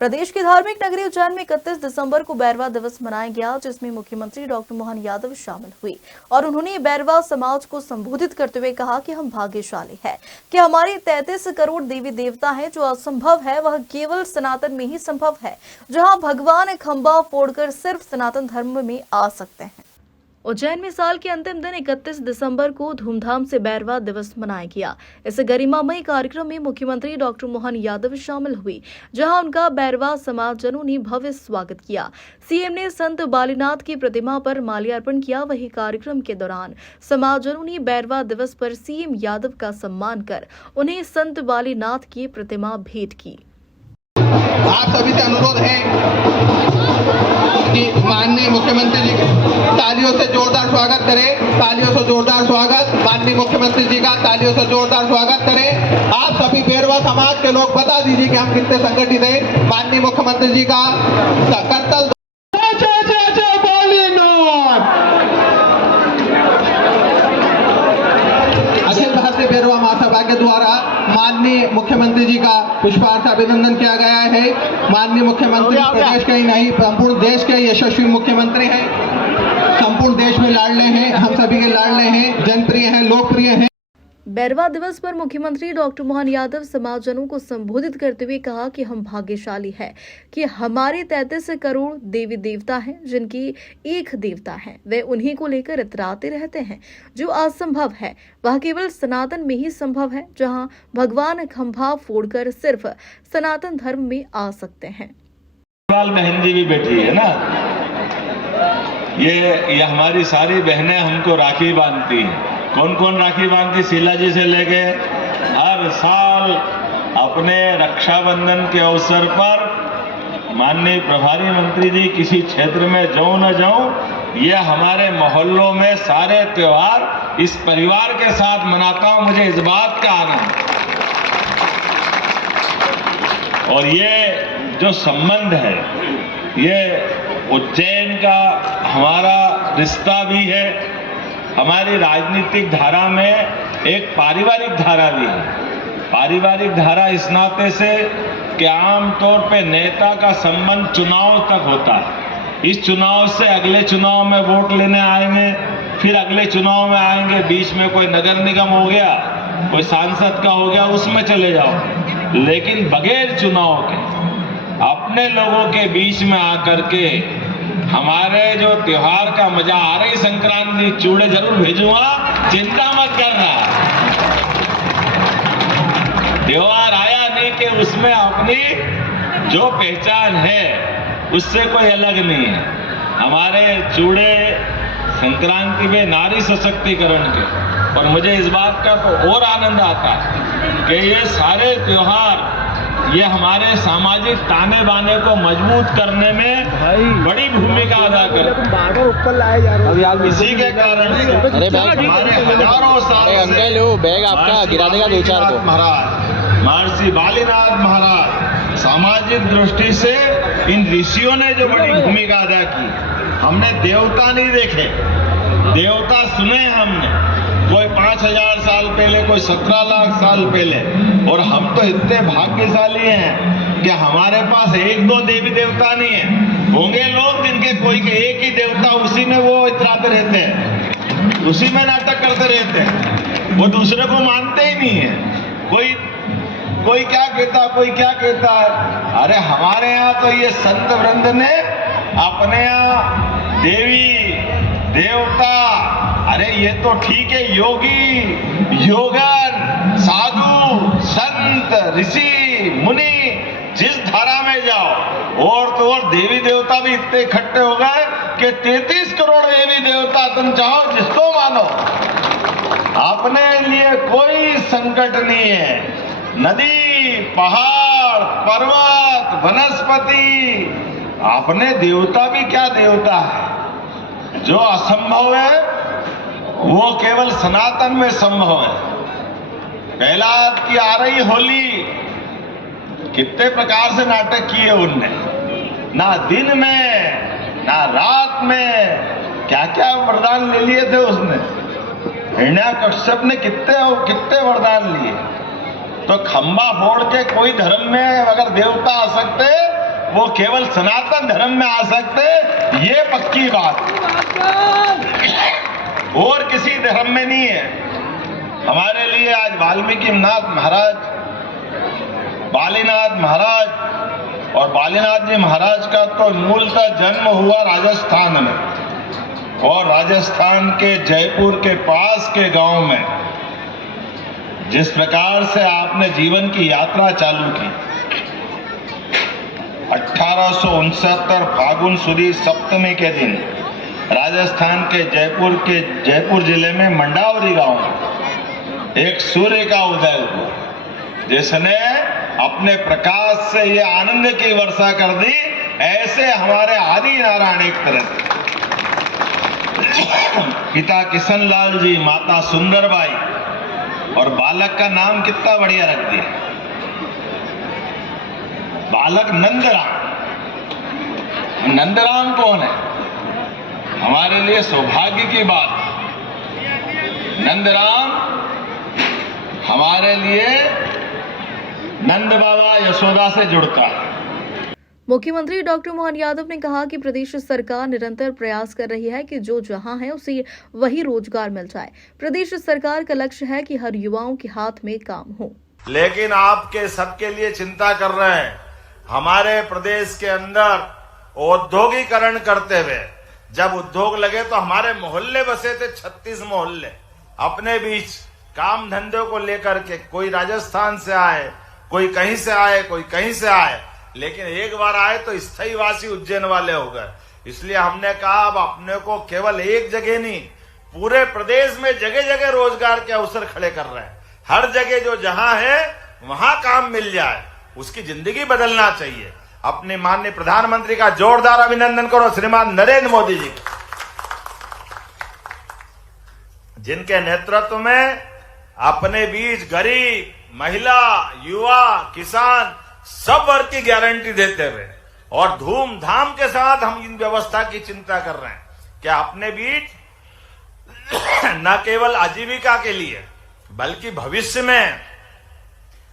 प्रदेश की धार्मिक नगरी उज्जैन में 31 दिसंबर को बैरवा दिवस मनाया गया, जिसमें मुख्यमंत्री डॉक्टर मोहन यादव शामिल हुए और उन्होंने बैरवा समाज को संबोधित करते हुए कहा कि हम भाग्यशाली हैं कि हमारे 33 करोड़ देवी देवता हैं। जो असंभव है वह केवल सनातन में ही संभव है, जहां भगवान खंबा फोड़कर सिर्फ सनातन धर्म में आ सकते हैं। उज्जैन में साल के अंतिम दिन 31 दिसंबर को धूमधाम से बैरवा दिवस मनाया गया। इस गरिमामय कार्यक्रम में मुख्यमंत्री डॉक्टर मोहन यादव शामिल हुए, जहां उनका बैरवा समाजजनों ने भव्य स्वागत किया। सीएम ने संत बालीनाथ की प्रतिमा पर माल्यार्पण किया। वहीं कार्यक्रम के दौरान समाजजनों ने बैरवा दिवस पर सीएम यादव का सम्मान कर उन्हें संत बालीनाथ की प्रतिमा भेंट की। आप सभी से अनुरोध है कि माननीय मुख्यमंत्री जी तालियों से जोरदार स्वागत करें। तालियों से जोरदार स्वागत माननीय मुख्यमंत्री जी का, तालियों से जोरदार स्वागत करें। आप सभी बैरवा समाज के लोग बता दीजिए कि हम कितने संगठित हैं। माननीय मुख्यमंत्री जी का करतल अखिल भारतीय बैरवा महासभा के द्वारा माननीय मुख्यमंत्री जी का पुष्पार्थ अभिनंदन किया गया है। माननीय मुख्यमंत्री प्रदेश के ही नहीं संपूर्ण देश के यशस्वी मुख्यमंत्री हैं। संपूर्ण देश में लाडले हैं, हम सभी के लाडले हैं, जनप्रिय हैं, लोकप्रिय हैं। बैरवा दिवस पर मुख्यमंत्री डॉक्टर मोहन यादव समाजजनों को संबोधित करते हुए कहा कि हम भाग्यशाली हैं कि हमारे 33 करोड़ देवी देवता हैं, जिनकी एक देवता है। वे उन्हीं को लेकर इतराते रहते हैं। जो असंभव है वह केवल सनातन में ही संभव है, जहां भगवान खंभा फोड़कर सिर्फ सनातन धर्म में आ सकते हैं। बहन जी भी बैठी है ना, ये हमारी सारी बहनें हमको राखी बांधती हैं। कौन कौन राखी बांधती? शीला जी से लेके हर साल अपने रक्षाबंधन के अवसर पर माननीय प्रभारी मंत्री जी किसी क्षेत्र में जाऊं न जाऊं, ये हमारे मोहल्लों में सारे त्योहार इस परिवार के साथ मनाता हूं। मुझे इस बात का आनंद, और ये जो संबंध है ये उज्जैन का हमारा रिश्ता भी है। हमारी राजनीतिक धारा में एक पारिवारिक धारा भी है। पारिवारिक धारा इस नाते से कि आमतौर पे नेता का संबंध चुनाव तक होता है। इस चुनाव से अगले चुनाव में वोट लेने आएंगे, फिर अगले चुनाव में आएंगे, बीच में कोई नगर निगम हो गया, कोई सांसद का हो गया, उसमें चले जाओ। लेकिन बगैर चुनाव के अपने लोगों के बीच में आकर के हमारे जो त्योहार का मजा आ रही, संक्रांति चूड़े जरूर भेजूंगा, चिंता मत करना। त्योहार आया नहीं कि उसमें अपनी जो पहचान है उससे कोई अलग नहीं है। हमारे चूड़े संक्रांति में नारी सशक्तिकरण के, और मुझे इस बात का तो और आनंद आता है कि ये सारे त्योहार ये हमारे सामाजिक ताने बाने को मजबूत करने में बड़ी भूमिका अदा करते। इसी के कारण से हमारे हजारों साल से बैग आपका गिरा देगा दो चार को। महाराज महर्षि बालीनाथ महाराज सामाजिक दृष्टि से इन ऋषियों ने जो बड़ी भूमिका अदा की। हमने देवता नहीं देखे, देवता सुने हमने, कोई 5000 साल पहले, कोई 17 लाख साल पहले। और हम तो इतने भाग्यशाली हैं कि हमारे पास एक दो देवी देवता नहीं है। होंगे लोग जिनके कोई के एक ही देवता, उसी में वो इतराते रहते हैं, उसी में नाटक करते रहते हैं, वो दूसरे को मानते ही नहीं है। कोई क्या कहता, कोई क्या कहता है। अरे हमारे यहाँ तो ये संत वृंद ने अपने यहाँ देवी देवता, अरे ये तो ठीक है, योगी योगन साधु संत ऋषि मुनि जिस धारा में जाओ, और तो और देवी देवता भी इतने इकट्ठे हो गए कि 33 करोड़ देवी देवता तुम चाहो जिसको मानो। अपने लिए कोई संकट नहीं है। नदी पहाड़ पर्वत वनस्पति, अपने देवता भी क्या देवता है। जो असंभव है वो केवल सनातन में संभव है। प्रहलाद की आ रही होली, कितने प्रकार से नाटक किए उनने, ना दिन में ना रात में, क्या क्या वरदान ले लिए थे उसने। हिरण्याकश्यप ने कितने वरदान लिए। तो खंबा फोड़ के कोई धर्म में अगर देवता आ सकते वो केवल सनातन धर्म में आ सकते, ये पक्की बात, और किसी धर्म में नहीं है। हमारे लिए आज वाल्मीकि बालीनाथ महाराज और बालीनाथ जी महाराज का तो मूलतः जन्म हुआ राजस्थान में, और राजस्थान के जयपुर के पास के गांव में। जिस प्रकार से आपने जीवन की यात्रा चालू की, 1869 फागुन सुदी सप्तमी के दिन राजस्थान के जयपुर जिले में मंडावरी गांव में एक सूर्य का उदय हुआ, जिसने अपने प्रकाश से ये आनंद की वर्षा कर दी। ऐसे हमारे आदि नारायण एक तरह पिता किशनलाल जी, माता सुंदरबाई, और बालक का नाम कितना बढ़िया रख दिया, बालक नंदराम। नंदराम कौन है? हमारे लिए सौभाग्य की बात, नंदराम हमारे लिए नंद बाबा यशोदा से जुड़ता है। मुख्यमंत्री डॉक्टर मोहन यादव ने कहा कि प्रदेश सरकार निरंतर प्रयास कर रही है कि जो जहां है उसे वही रोजगार मिल जाए। प्रदेश सरकार का लक्ष्य है कि हर युवाओं के हाथ में काम हो। लेकिन आपके सबके लिए चिंता कर रहे हैं। हमारे प्रदेश के अंदर औद्योगिकरण करते हुए जब उद्योग लगे तो हमारे मोहल्ले बसे थे, 36 मोहल्ले अपने बीच काम धंधों को लेकर के, कोई राजस्थान से आए, कोई कहीं से आए, कोई कहीं से आए, लेकिन एक बार आए तो स्थायी वासी उज्जैन वाले हो गए। इसलिए हमने कहा अब अपने को केवल एक जगह नहीं, पूरे प्रदेश में जगह जगह रोजगार के अवसर खड़े कर रहे हैं। हर जगह जो जहां है वहां काम मिल जाए, उसकी जिंदगी बदलना चाहिए। अपने माननीय प्रधानमंत्री का जोरदार अभिनंदन करो, श्रीमान नरेंद्र मोदी जी, जिनके नेतृत्व में अपने बीच गरीब, महिला, युवा, किसान सब वर्ग की गारंटी देते हुए और धूमधाम के साथ हम इन व्यवस्था की चिंता कर रहे हैं कि अपने बीच न केवल आजीविका के लिए बल्कि भविष्य में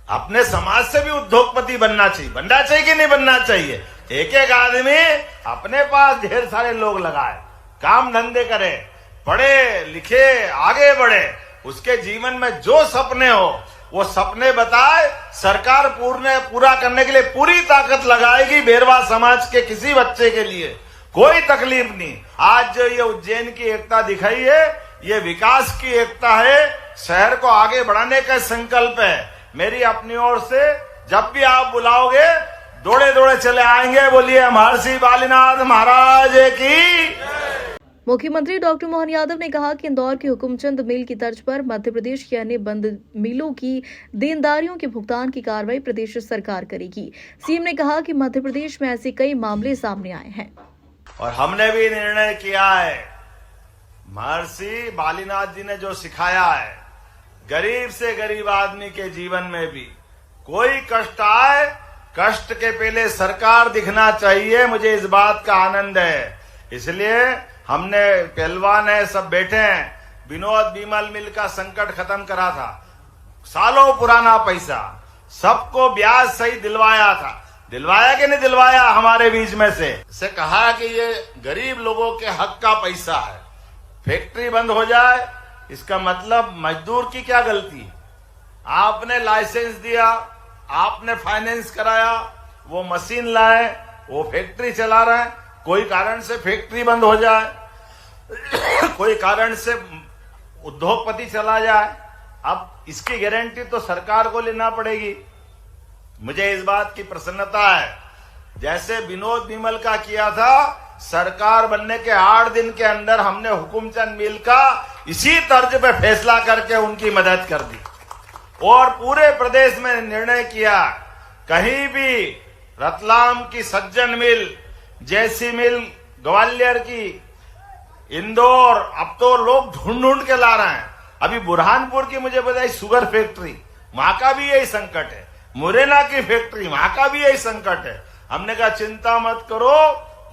अपने समाज से भी उद्योगपति बनना चाहिए कि नहीं बनना चाहिए। एक एक आदमी अपने पास ढेर सारे लोग लगाए, काम धंधे करे, पढ़े लिखे आगे बढ़े, उसके जीवन में जो सपने हो वो सपने बताए। सरकार पूरा करने के लिए पूरी ताकत लगाएगी। बेरवा समाज के किसी बच्चे के लिए कोई तकलीफ नहीं। आज जो ये उज्जैन की एकता दिखाई है, ये विकास की एकता है, शहर को आगे बढ़ाने का संकल्प है। मेरी अपनी ओर से जब भी आप बुलाओगे दौड़े दौड़े चले आएंगे। बोलिए महर्षि बालीनाथ महाराज की। मुख्यमंत्री डॉक्टर मोहन यादव ने कहा कि इंदौर के हुकुमचंद मिल की तर्ज पर मध्य प्रदेश के अन्य बंद मिलों की देनदारियों के भुगतान की कार्रवाई प्रदेश सरकार करेगी। सीएम ने कहा कि मध्य प्रदेश में ऐसे कई मामले सामने आए हैं और हमने भी निर्णय किया है, महर्षि बालीनाथ जी ने जो सिखाया है, गरीब से गरीब आदमी के जीवन में भी कोई कष्ट आए, कष्ट के पहले सरकार दिखना चाहिए। मुझे इस बात का आनंद है। इसलिए हमने पहलवान है, सब बैठे हैं, विनोद बीमल मिल का संकट खत्म करा था, सालों पुराना पैसा सबको ब्याज सही दिलवाया था। दिलवाया कि नहीं दिलवाया? हमारे बीच में से कहा कि ये गरीब लोगों के हक का पैसा है। फैक्ट्री बंद हो जाए इसका मतलब मजदूर की क्या गलती? आपने लाइसेंस दिया, आपने फाइनेंस कराया, वो मशीन लाए, वो फैक्ट्री चला रहे हैं, कोई कारण से फैक्ट्री बंद हो जाए, कोई कारण से उद्योगपति चला जाए, अब इसकी गारंटी तो सरकार को लेना पड़ेगी। मुझे इस बात की प्रसन्नता है, जैसे विनोद बिमल का किया था, सरकार बनने के 8 दिन के अंदर हमने हुकुमचंद मिल का इसी तर्ज पे फैसला करके उनकी मदद कर दी और पूरे प्रदेश में निर्णय किया, कहीं भी रतलाम की सज्जन मिल जैसी मिल, ग्वालियर की, इंदौर, अब तो लोग ढूंढ ढूंढ के ला रहे हैं। अभी बुरहानपुर की मुझे बताई शुगर फैक्ट्री, वहां का भी यही संकट है। मुरैना की फैक्ट्री, वहां का भी यही संकट है। हमने कहा चिंता मत करो,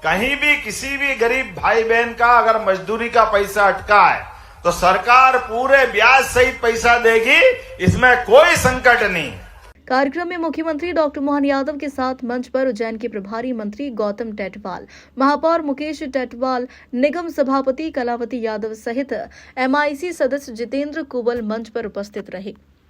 कहीं भी किसी भी गरीब भाई बहन का अगर मजदूरी का पैसा अटका है तो सरकार पूरे ब्याज सहित पैसा देगी, इसमें कोई संकट नहीं। कार्यक्रम में मुख्यमंत्री डॉक्टर मोहन यादव के साथ मंच पर उज्जैन के प्रभारी मंत्री गौतम टेटवाल, महापौर मुकेश टेटवाल, निगम सभापति कलावती यादव सहित MIC सदस्य जितेंद्र कुबल मंच पर उपस्थित रहे।